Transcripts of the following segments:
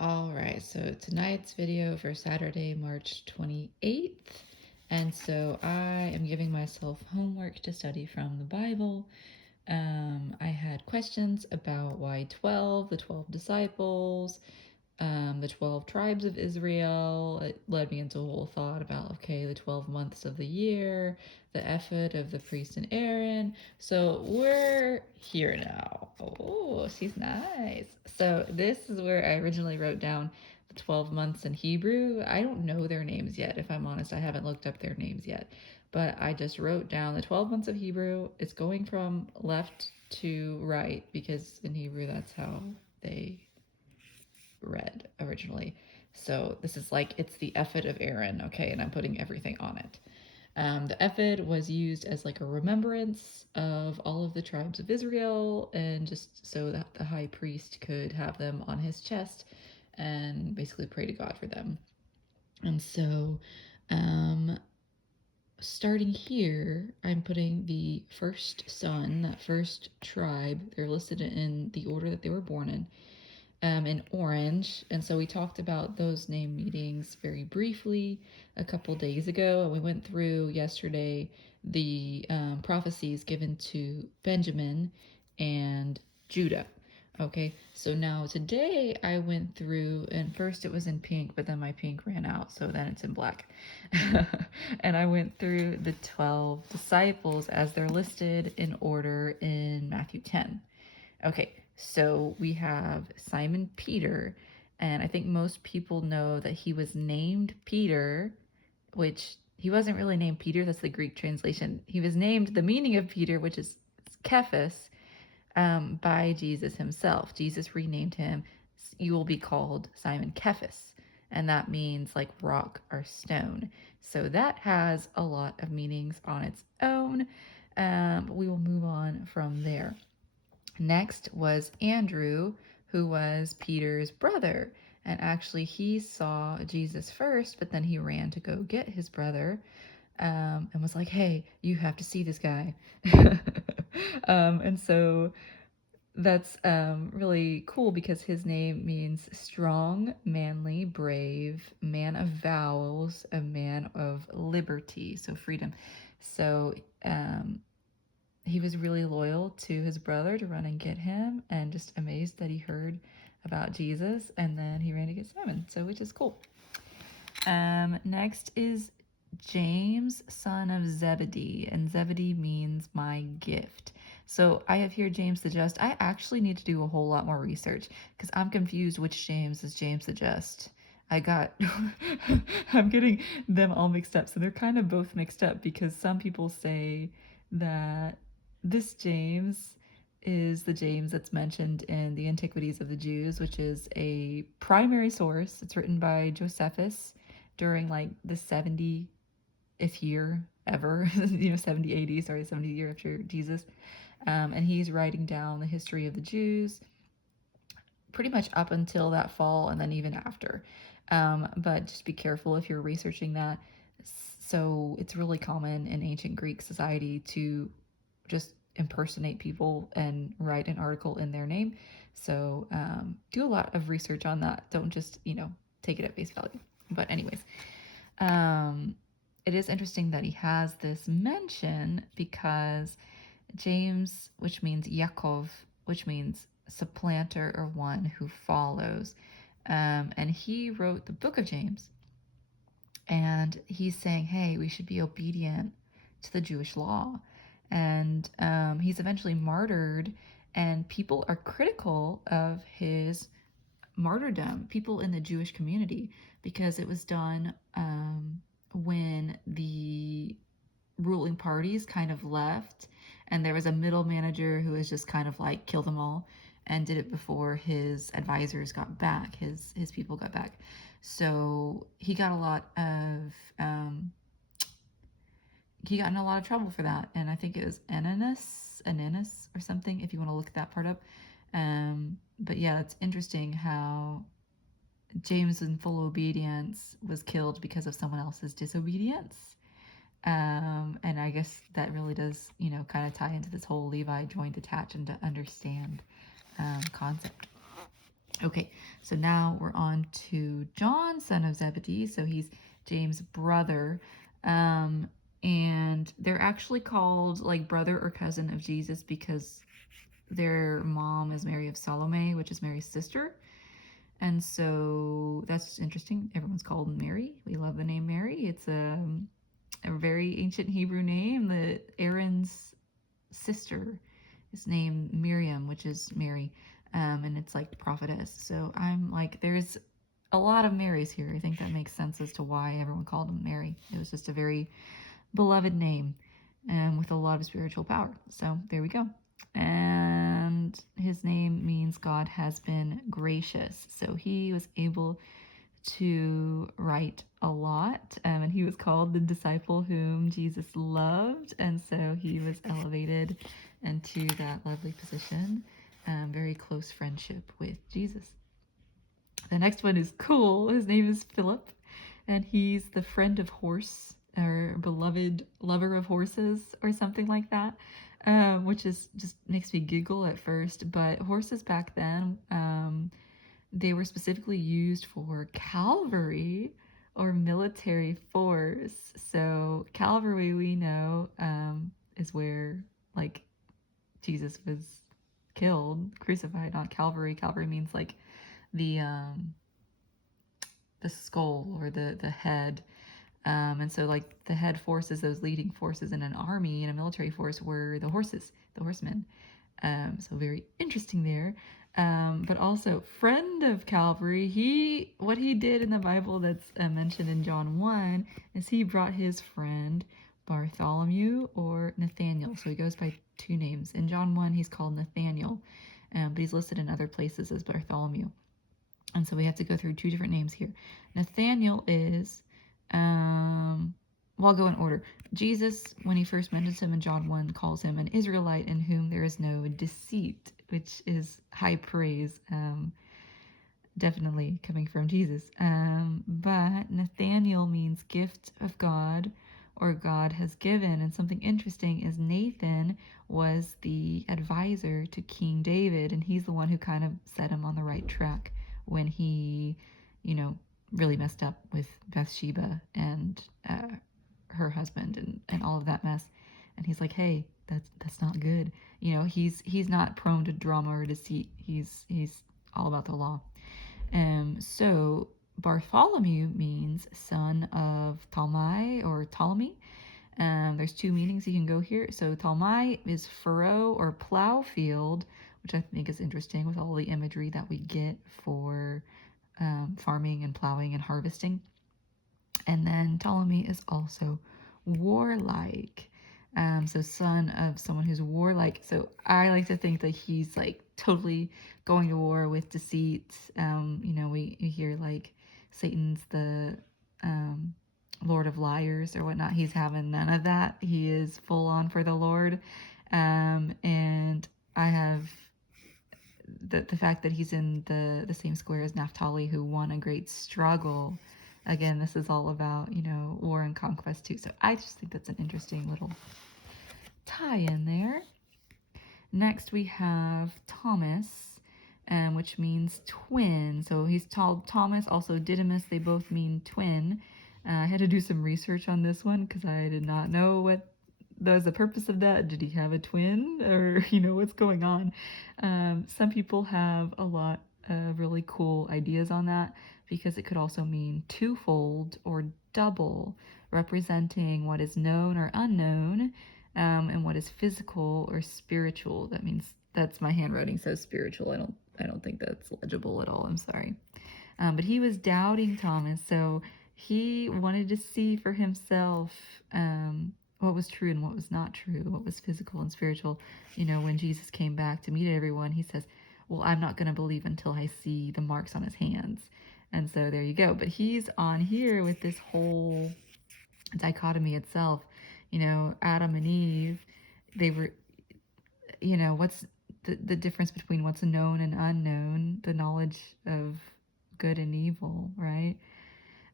All right, so tonight's video for Saturday, March 28th. And so I am giving myself homework to study from the Bible. I had questions about why 12, the 12 disciples, the 12 tribes of Israel. It led me into a whole thought about, okay, the 12 months of the year, the ephod of the priest and Aaron. So we're here now. Oh, she's nice. So this is where I originally wrote down the 12 months in Hebrew. I don't know their names yet. If I'm honest, I haven't looked up their names yet. But I just wrote down the 12 months of Hebrew. It's going from left to right because in Hebrew that's how they read originally. So this is like, it's the ephod of Aaron, okay, and I'm putting everything on it. The ephod was used as like a remembrance of all of the tribes of Israel, and just so that the high priest could have them on his chest and basically pray to God for them. And so, um, starting here, I'm putting the first son, that first tribe. They're listed in the order that they were born in orange. And so we talked about those name meetings very briefly a couple days ago. And we went through yesterday the prophecies given to Benjamin and Judah. Okay, so now today I went through, and first it was in pink, but then my pink ran out, so then it's in black. And I went through the 12 disciples as they're listed in order in Matthew 10. Okay, so we have Simon Peter, and I think most people know that he was named Peter, which he wasn't really named Peter, that's the Greek translation. He was named the meaning of Peter, which is Cephas, by Jesus himself. Jesus renamed him, you will be called Simon Cephas, and that means like rock or stone. So that has a lot of meanings on its own. We will move on from there. Next was Andrew, who was Peter's brother. And actually, he saw Jesus first, but then he ran to go get his brother, and was like, hey, you have to see this guy. And so that's really cool because his name means strong, manly, brave, man of vows, a man of liberty, so freedom. So um, he was really loyal to his brother to run and get him, and just amazed that he heard about Jesus, and then he ran to get Simon, so which is cool. Next is James, son of Zebedee, and Zebedee means my gift. So I have here James the Just. I actually need to do a whole lot more research because I'm confused which James is James the Just. I'm getting them all mixed up. So they're kind of both mixed up because some people say that this James is the James that's mentioned in the Antiquities of the Jews, which is a primary source. It's written by Josephus during like the 70th year ever, 70 AD, sorry, 70 year after Jesus. And he's writing down the history of the Jews pretty much up until that fall and then even after. But just be careful if you're researching that. So it's really common in ancient Greek society to just impersonate people and write an article in their name. So do a lot of research on that. Don't just, take it at face value. But anyways, it is interesting that he has this mention because James, which means Yaakov, which means supplanter or one who follows. And he wrote the book of James. And he's saying, hey, we should be obedient to the Jewish law. And he's eventually martyred, and people are critical of his martyrdom, people in the Jewish community, because it was done when the ruling parties kind of left, and there was a middle manager who was just kind of like kill them all, and did it before his advisors got back, his people got back. So he got a lot of he got in a lot of trouble for that, and I think it was Ananus or something, if you want to look that part up. But yeah, it's interesting how James, in full obedience, was killed because of someone else's disobedience. And I guess that really does, kind of tie into this whole Levi joined attach and to understand concept. Okay, So now we're on to John, son of Zebedee. So he's James' brother. Um, and they're actually called like brother or cousin of Jesus because their mom is Mary of Salome, which is Mary's sister. And so that's interesting. Everyone's called Mary. We love the name Mary. It's a very ancient Hebrew name that Aaron's sister is named Miriam, which is Mary. And it's like prophetess. So I'm like, there's a lot of Marys here. I think that makes sense as to why everyone called him Mary. It was just a very beloved name with a lot of spiritual power. So there we go. And his name means God has been gracious. So he was able to write a lot, and he was called the disciple whom Jesus loved, and so he was elevated into that lovely position, very close friendship with Jesus. The next one is cool. His name is Philip, and he's the friend of horse or beloved lover of horses or something like that, which is just makes me giggle at first. But horses back then, they were specifically used for cavalry or military force. So cavalry, we know, is where like Jesus was killed, crucified on Calvary. Calvary means like the um, the skull or the head. And so like the head forces, those leading forces in an army, in a military force, were the horses, the horsemen. So very interesting there. But also friend of Calvary, what he did in the Bible that's mentioned in John 1 is he brought his friend Bartholomew or Nathaniel. So he goes by two names. In John 1, he's called Nathaniel, but he's listed in other places as Bartholomew. And so we have to go through two different names here. Nathaniel is, well, I'll go in order. Jesus, when he first mentions him in John 1, calls him an Israelite in whom there is no deceit, which is high praise, definitely coming from Jesus. But Nathaniel means gift of God or God has given. And something interesting is Nathan was the advisor to King David, and he's the one who kind of set him on the right track when he, really messed up with Bathsheba and her husband and all of that mess. And he's like, hey, that's not good. He's not prone to drama or deceit. He's all about the law. So Bartholomew means son of Talmai or Ptolemy. There's two meanings you can go here. So Talmai is furrow or plow field, which I think is interesting with all the imagery that we get for farming and plowing and harvesting. And then Ptolemy is also warlike. So son of someone who's warlike. So I like to think that he's like totally going to war with deceit. We hear like Satan's the Lord of liars or whatnot. He's having none of that. He is full on for the Lord. And I have the fact that he's in the same square as Naphtali, who won a great struggle. Again, this is all about, war and conquest too. So I just think that's an interesting little tie in there. Next we have Thomas, which means twin. So he's called Thomas, also Didymus. They both mean twin. I had to do some research on this one because I did not know what was the purpose of that. Did he have a twin, or what's going on? Some people have a lot of really cool ideas on that because it could also mean twofold or double, representing what is known or unknown, and what is physical or spiritual. That means that's my handwriting says spiritual. I don't think that's legible at all. I'm sorry. But he was doubting Thomas, so he wanted to see for himself what was true and what was not true, what was physical and spiritual. When Jesus came back to meet everyone, he says, well, I'm not going to believe until I see the marks on his hands. And so there you go. But he's on here with this whole dichotomy itself. Adam and Eve, they were, what's the difference between what's known and unknown, the knowledge of good and evil, right?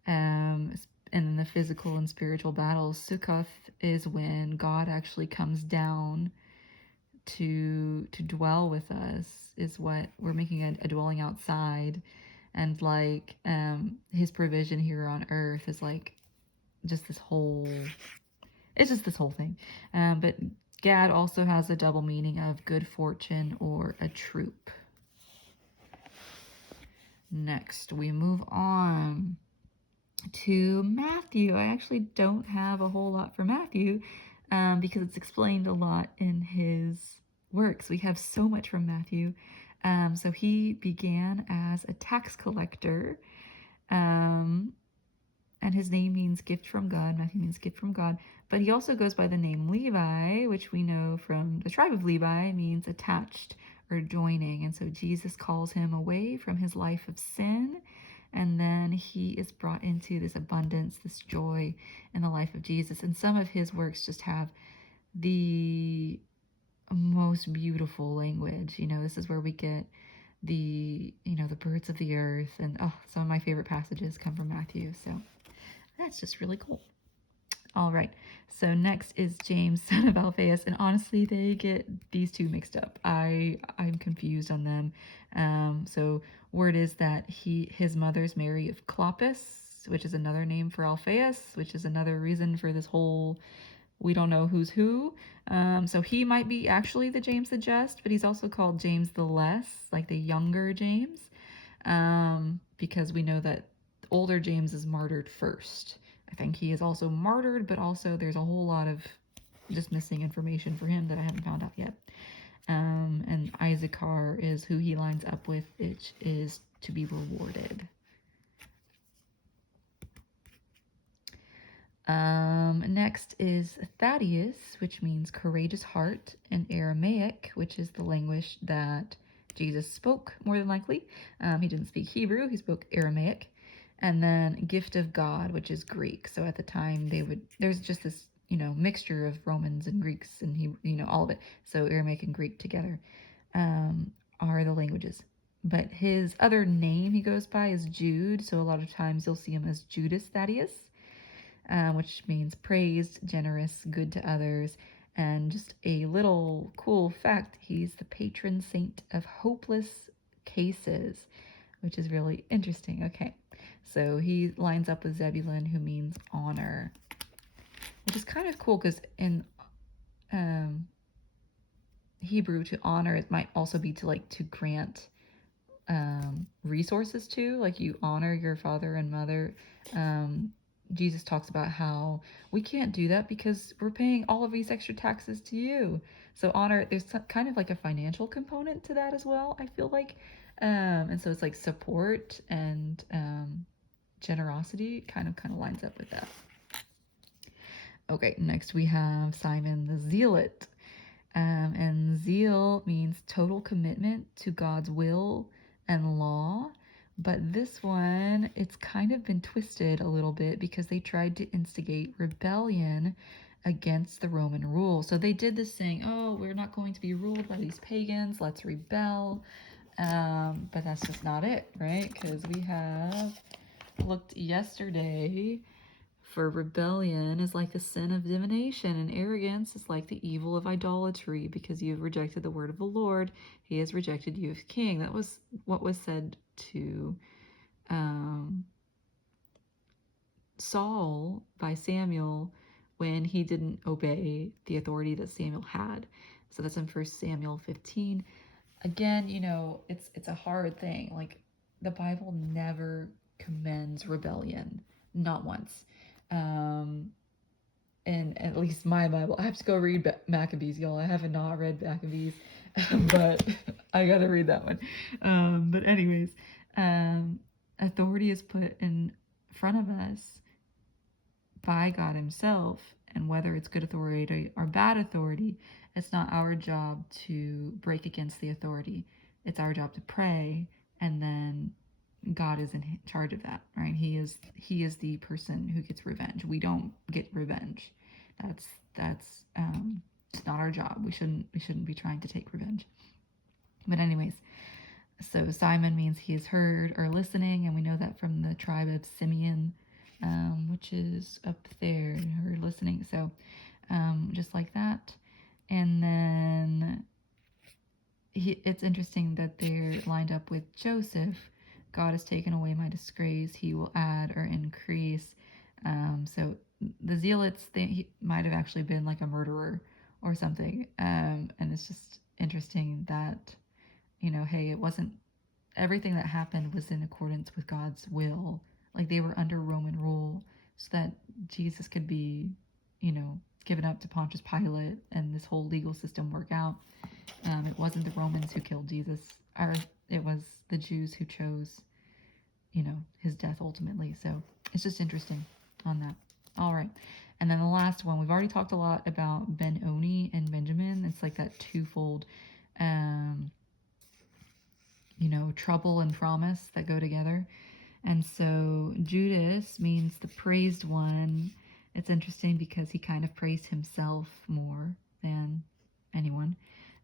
And then the physical and spiritual battles. Sukkoth is when God actually comes down to dwell with us, is what we're making a dwelling outside. and like his provision here on earth is like just this whole it's just this whole thing. But Gad also has a double meaning of good fortune or a troop. Next, we move on to Matthew. I actually don't have a whole lot for Matthew because it's explained a lot in his works. We have so much from Matthew. So he began as a tax collector, and his name means gift from God. Matthew means gift from God. But he also goes by the name Levi, which we know from the tribe of Levi means attached or joining. And so Jesus calls him away from his life of sin. And then he is brought into this abundance, this joy in the life of Jesus. And some of his works just have the most beautiful language. This is where we get the birds of the earth. And some of my favorite passages come from Matthew. So that's just really cool. All right, so next is James, son of Alphaeus, and honestly, they get these two mixed up. I'm confused on them. So word is that his mother's Mary of Clopas, which is another name for Alphaeus, which is another reason for this whole we don't know who's who. So he might be actually the James the Just, but he's also called James the Less, like the younger James, because we know that older James is martyred first. I think he is also martyred, but also there's a whole lot of just missing information for him that I haven't found out yet. And Issachar is who he lines up with, which is to be rewarded. Next is Thaddeus, which means courageous heart, and Aramaic, which is the language that Jesus spoke, more than likely. He didn't speak Hebrew, he spoke Aramaic. And then gift of God, which is Greek. So at the time there's just this, mixture of Romans and Greeks and all of it. So Aramaic and Greek together are the languages. But his other name he goes by is Jude. So a lot of times you'll see him as Judas Thaddeus, which means praised, generous, good to others. And just a little cool fact, he's the patron saint of hopeless cases, which is really interesting. Okay, so he lines up with Zebulun, who means honor, which is kind of cool because in Hebrew, to honor, it might also be to grant resources to, like you honor your father and mother. Jesus talks about how we can't do that because we're paying all of these extra taxes to you. So honor, there's kind of like a financial component to that as well, I feel like. And so it's like support and generosity kind of lines up with that. Okay, next we have Simon the Zealot. And zeal means total commitment to God's will and law. But this one, it's kind of been twisted a little bit because they tried to instigate rebellion against the Roman rule. So they did this saying, oh, we're not going to be ruled by these pagans, let's rebel. But that's just not it, right? Because we have looked yesterday for rebellion is like the sin of divination, and arrogance is like the evil of idolatry. Because you have rejected the word of the Lord, he has rejected you as king. That was what was said to Saul by Samuel when he didn't obey the authority that Samuel had. So that's in 1 Samuel 15. Again, it's a hard thing. Like, the Bible never commends rebellion, not once. And at least my Bible, I have to go read Maccabees, y'all. I have not read Maccabees, but I gotta read that one. But anyways, authority is put in front of us by God himself, and whether it's good authority or bad authority, it's not our job to break against the authority. It's our job to pray, and then God is in charge of that, right? He is the person who gets revenge. We don't get revenge. That's it's not our job. We shouldn't be trying to take revenge. But anyways, so Simon means he is heard or listening, and we know that from the tribe of Simeon, which is up there, or listening. So just like that. And then it's interesting that they're lined up with Joseph, God has taken away my disgrace. He will add or increase. So the zealots, he might have actually been like a murderer or something. And it's just interesting that, hey, it wasn't everything that happened was in accordance with God's will. Like they were under Roman rule so that Jesus could be, given up to Pontius Pilate and this whole legal system work out. It wasn't the Romans who killed Jesus, or it was the Jews who chose, his death ultimately. So it's just interesting on that. All right. And then the last one, we've already talked a lot about Ben-Oni and Benjamin. It's like that twofold, trouble and promise that go together. And so Judas means the praised one. It's interesting because he kind of praised himself more than anyone.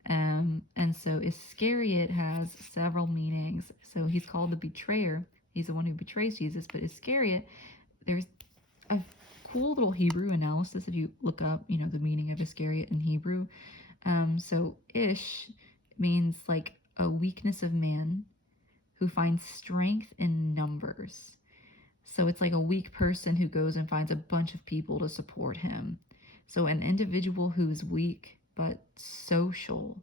And so Iscariot has several meanings. So he's called the betrayer. He's the one who betrays Jesus. But Iscariot, there's a cool little Hebrew analysis if you look up, the meaning of Iscariot in Hebrew. So Ish means like a weakness of man who finds strength in numbers. So it's like a weak person who goes and finds a bunch of people to support him. So an individual who is weak but social.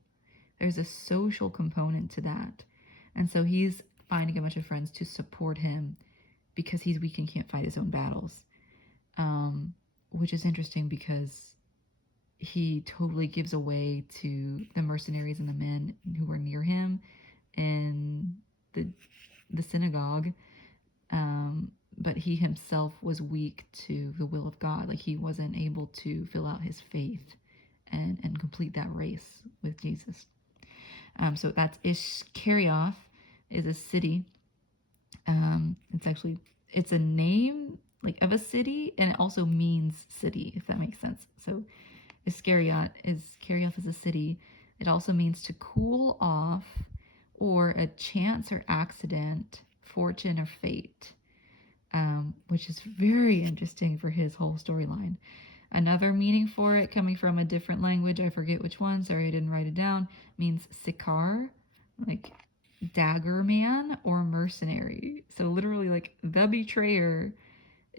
There's a social component to that. And so he's finding a bunch of friends to support him because he's weak and can't fight his own battles. Which is interesting because he totally gives away to the mercenaries and the men who were near him in the synagogue, but he himself was weak to the will of God. Like he wasn't able to fill out his faith and complete that race with Jesus. So that's Iskarioth is a city. It's a name like of a city, and it also means city, if that makes sense. So Iskarioth is a city. It also means to cool off, or a chance or accident, fortune or fate, which is very interesting for his whole storyline. Another meaning for it, coming from a different language, I forget which one, sorry I didn't write it down, means Sikar, like dagger man or mercenary. So literally, like, the betrayer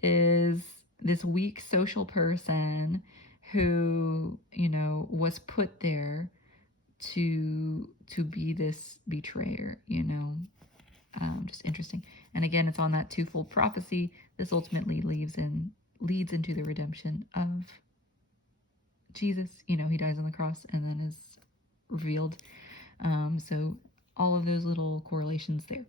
is this weak social person who, was put there to be this betrayer, just interesting. And again, it's on that twofold prophecy. This ultimately leads into the redemption of Jesus. He dies on the cross and then is revealed. So all of those little correlations there.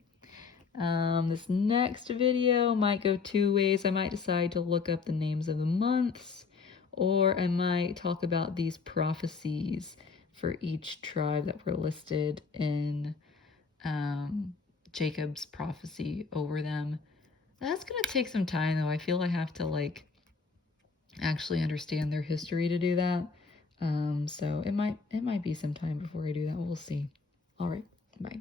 This next video might go two ways. I might decide to look up the names of the months, or I might talk about these prophecies for each tribe that were listed in Jacob's prophecy over them. That's gonna take some time though. I feel I have to actually understand their history to do that. So it might be some time before I do that. We'll see. All right, bye.